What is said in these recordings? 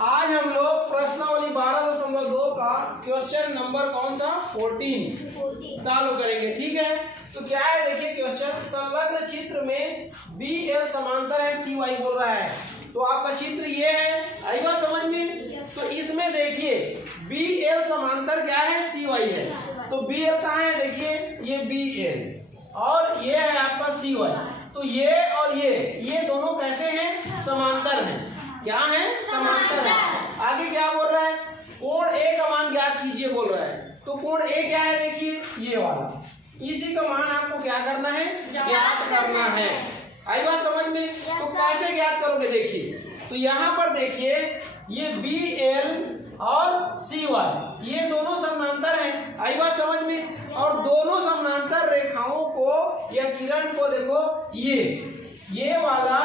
आज हम लोग प्रश्नावली 12.2 का क्वेश्चन नंबर कौन सा 14 सॉल्व करेंगे। ठीक है, तो क्या है देखिए क्वेश्चन, संलग्न चित्र में बी एल समांतर है सी वाई बोल रहा है। तो आपका चित्र ये है, आई बात समझ में। तो इसमें देखिए बी एल समांतर क्या है सी वाई है। तो बी एल कहाँ है देखिए, ये बी एल और ये है आपका सी वाई। तो ये और ये दोनों कैसे हैं, समांतर हैं। क्या है, समांतर है। आगे क्या बोल रहा है, कोण ए का मान ज्ञात कीजिए बोल रहा है। तो कोण ए क्या है देखिए, ये वाला, इसी का मान आपको क्या करना है, ज्ञात करना है। आई बात समझ में। तो कैसे ज्ञात करोगे देखिए, तो यहाँ पर देखिए ये बी एल और सी वाई ये दोनों समांतर हैं। आई बात समझ में। और दोनों समांतर रेखाओं को या किरण को देखो, ये वाला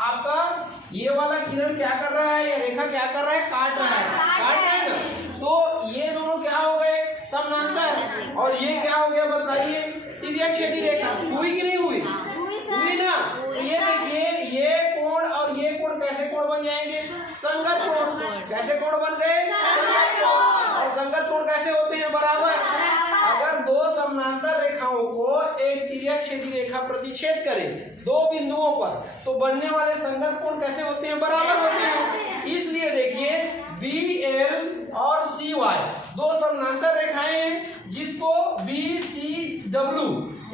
आपका ये वाला किरण क्या कर रहा है, या रेखा क्या कर रहा है, काट रहा है ना। तो ये दोनों क्या हो गए, समांतर। और ये क्या हो गया बताइए, तिर्यक क्षैतिज रेखा। हुई कि नहीं हुई, हुई ना। तो ये देखिए ये कोण और ये कोण कैसे कोण बन जाएंगे, संगत कोण। कैसे कोण बन गए, संगत कोण। और संगत कोण कैसे होते हैं, बराबर। अगर दो समानांतर रेखाओं को एक तिर्यक क्षैतिज रेखा प्रतिच्छेद करे दो बिंदुओं पर, तो बनने वाले संगत कोण कैसे होते हैं, बराबर होते हैं। इसलिए देखिए बी एल और सी वाई दो समानांतर रेखाएं हैं, जिसको बी सी डब्ल्यू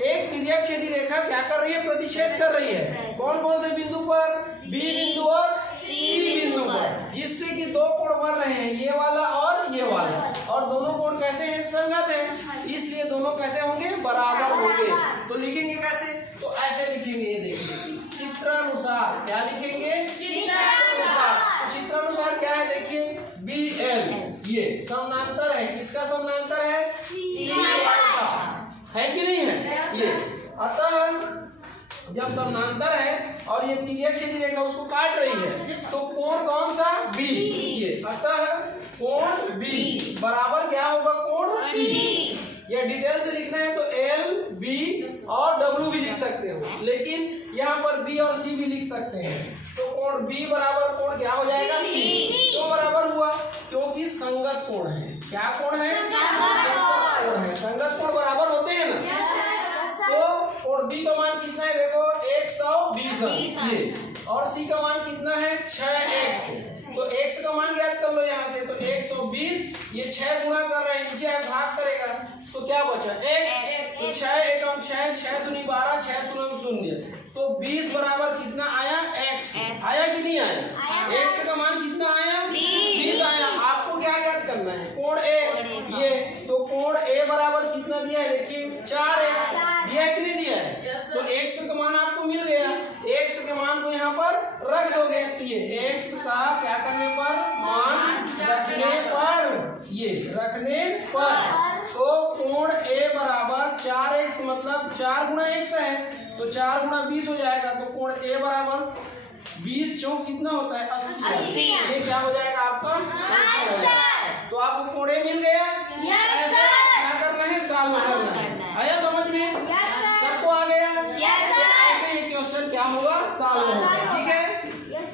एक तिर्यक क्षैतिज रेखा क्या कर रही है, प्रतिच्छेद कर रही है। कौन कौन से बिंदु पर, बी बिंदु और सी बिंदु पर, जिससे कि दो कोण बन रहे हैं, ये वाला और ये वाला। और दोनों कोण कैसे हैं, संगत हैं, इसलिए दोनों कैसे होंगे, बराबर होंगे। तो लिखेंगे कैसे, तो ऐसे लिखेंगे। ये देखिए चित्रानुसार, क्या लिखेंगे, चित्रानुसार। चित्रानुसार क्या है देखिए, बी एल ये समानांतर है, किसका समानांतर है, सी वाई का, है कि नहीं है ये। अतः जब समानांतर है और ये तिर्यक क्षैतिज रेखा उसको काट रही है, तो कोण कौन सा, बी ये। अतः कोण बी बराबर क्या होगा, कोण सी। या डिटेल से लिखना है तो एल बी और डब्ल्यू भी लिख सकते हो, लेकिन यहाँ पर बी और सी भी लिख सकते हैं। तो कोण बी बराबर कोण क्या हो जाएगा, सी। क्यों बराबर हुआ, क्योंकि संगत कोण है। क्या कोण है, संगत कोण है। संगत कोण बराबर होते हैं ना। तो कोण बी का मान कितना है देखो, 120 ये, और सी का मान कितना है, 6x। तो x का मान ज्ञात कर लो यहाँ से। तो 120 ये 6 गुणा कर रहे हैं, नीचे भाग करेगा तो क्या बचा, x। तो 6 एकम 6, 6 दूनी 12, 6 शून्य 0। तो 20 बराबर कितना आया, x। आया कि नहीं आया, x का मान कितना आया, 20 आया। आपको क्या ज्ञात करना है, कोण ए ये। तो कोण ए बराबर कितना दिया है देखिए, 4x दिया है कि नहीं दिया है। तो x का मान आपको मिल गया, x के मान को यहाँ पर रख दोगे। तो ये x का क्या करने पर, मान रखने पर, ये रखने पर। तो कोण ए बराबर 4x मतलब 4 गुणा x है, तो 4 गुणा 20 हो जाएगा। तो कोण ए बराबर 20 चौक कितना होता है, 80। ये क्या हो जाएगा आपका आंसर। तो आपको कोण ए मिल गया। ऐसे क्या करना है, सॉल्व करना है। आया समझ में, सबको आ गया। ऐसे ये क्वेश्चन क्या होगा, सॉल्व होगा।